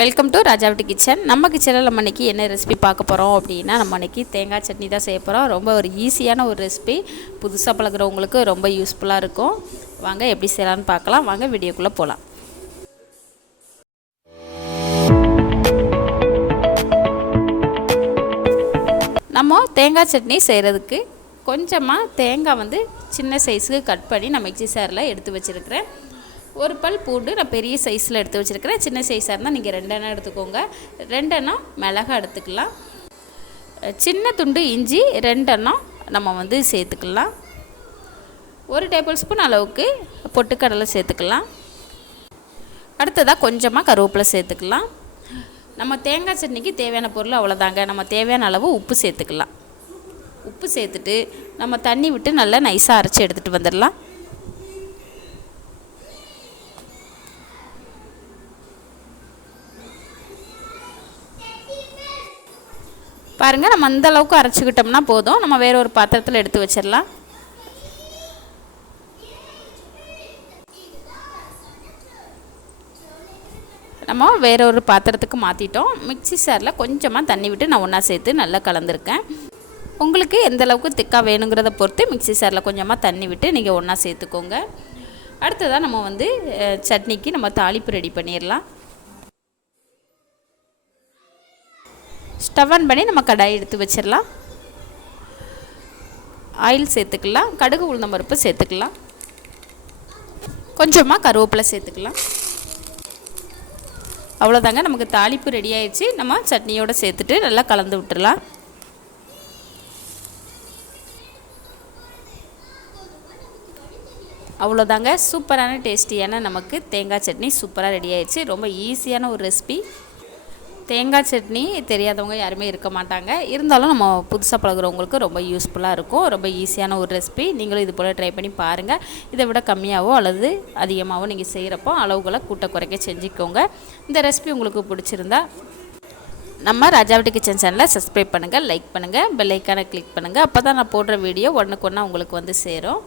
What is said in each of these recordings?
Welcome to ராஜாவட்டி kitchen. நம்ம கிச்சனில் நம்ம இன்றைக்கி என்ன ரெசிபி பார்க்க போகிறோம் அப்படின்னா, நம்ம இன்றைக்கி தேங்காய் சட்னி தான் செய்ய போகிறோம். ரொம்ப ஒரு ஈஸியான ஒரு ரெசிபி, புதுசாக பழகுறவங்களுக்கு ரொம்ப யூஸ்ஃபுல்லாக இருக்கும். வாங்க எப்படி செய்யலான்னு பார்க்கலாம். வாங்க வீடியோக்குள்ளே போகலாம். நம்ம தேங்காய் சட்னி செய்கிறதுக்கு கொஞ்சமாக தேங்காய் சின்ன சைஸுக்கு கட் பண்ணி நான் மிக்ஸி ஜாரில் எடுத்து வச்சுருக்கிறேன். ஒரு பல் பூண்டு நான் பெரிய சைஸில் எடுத்து வச்சுருக்கிறேன். சின்ன சைஸாக இருந்தால் நீங்கள் 2 எண்ணெய் எடுத்துக்கோங்க. 2 எண்ணெய் மிளகாய் எடுத்துக்கலாம். சின்ன துண்டு இஞ்சி 2 எண்ணெய் நம்ம சேர்த்துக்கலாம். 1 டேபிள் ஸ்பூன் அளவுக்கு பொட்டுக்கடலை சேர்த்துக்கலாம். அடுத்ததாக கொஞ்சமாக கருவேப்பிலை சேர்த்துக்கலாம். நம்ம தேங்காய் சட்னிக்கு தேவையான பொருள் அவ்வளோதாங்க. நம்ம தேவையான அளவு உப்பு சேர்த்துக்கலாம். உப்பு சேர்த்துட்டு நம்ம தண்ணி விட்டு நல்லா நைஸாக அரைச்சி எடுத்துகிட்டு வந்துடலாம். பாருங்கள், நம்ம அந்த அளவுக்கு அரைச்சிக்கிட்டோம்னா போதும். நம்ம வேறு ஒரு பாத்திரத்தில் எடுத்து வச்சிடலாம். நம்ம வேறு ஒரு பாத்திரத்துக்கு மாற்றிட்டோம். மிக்ஸி ஜாரில் கொஞ்சமாக தண்ணி விட்டு நான் ஒன்றா சேர்த்து நல்லா கலந்துருக்கேன். உங்களுக்கு எந்த அளவுக்கு திக்காக வேணுங்கிறத பொறுத்து மிக்ஸி ஜாரில் கொஞ்சமாக தண்ணி விட்டு நீங்கள் ஒன்றா சேர்த்துக்கோங்க. அடுத்ததாக நம்ம சட்னிக்கு நம்ம தாளிப்பு ரெடி பண்ணிடலாம். ஸ்டவ் ஆன் பண்ணி நம்ம கடாய் எடுத்து வச்சிடலாம். ஆயில் சேர்த்துக்கலாம். கடுகு உளுந்தம் பருப்பு சேர்த்துக்கலாம். கொஞ்சமாக கருவேப்பிலை சேர்த்துக்கலாம். அவ்வளோதாங்க, நமக்கு தாளிப்பு ரெடி ஆயிடுச்சு. நம்ம சட்னியோடு சேர்த்துட்டு நல்லா கலந்து விட்டுடலாம். அவ்வளோதாங்க, சூப்பரான டேஸ்டியான நமக்கு தேங்காய் சட்னி சூப்பராக ரெடி ஆயிடுச்சு. ரொம்ப ஈஸியான ஒரு ரெசிபி. தேங்காய் சட்னி தெரியாதவங்க யாருமே இருக்க மாட்டாங்க. இருந்தாலும் நம்ம புதுசாக பழகுறவங்களுக்கு ரொம்ப யூஸ்ஃபுல்லாக இருக்கும். ரொம்ப ஈஸியான ஒரு ரெசிபி. நீங்களும் இது போல் ட்ரை பண்ணி பாருங்கள். இதை விட கம்மியாகவோ அல்லது அதிகமாகவோ நீங்கள் செய்கிறப்போ அளவுகளை கூட்ட குறைக்க செஞ்சுக்கோங்க. இந்த ரெசிபி உங்களுக்கு பிடிச்சிருந்தா நம்ம ராஜாவட்டி கிச்சன் சேனலை சப்ஸ்கிரைப் பண்ணுங்கள், லைக் பண்ணுங்கள், பெல் ஐக்கானை கிளிக் பண்ணுங்கள். அப்போ தான் நான் போடுற வீடியோ ஒன்றுக்கு உங்களுக்கு சேரும்.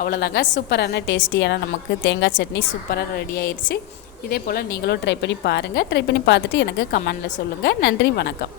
அவ்வளோதாங்க, சூப்பரான டேஸ்டியான நமக்கு தேங்காய் சட்னி சூப்பராக ரெடி ஆயிடுச்சு. இதே போல் நீங்களும் ட்ரை பண்ணி பாருங்கள். ட்ரை பண்ணி பார்த்துட்டு எனக்கு கமெண்டில் சொல்லுங்கள். நன்றி, வணக்கம்.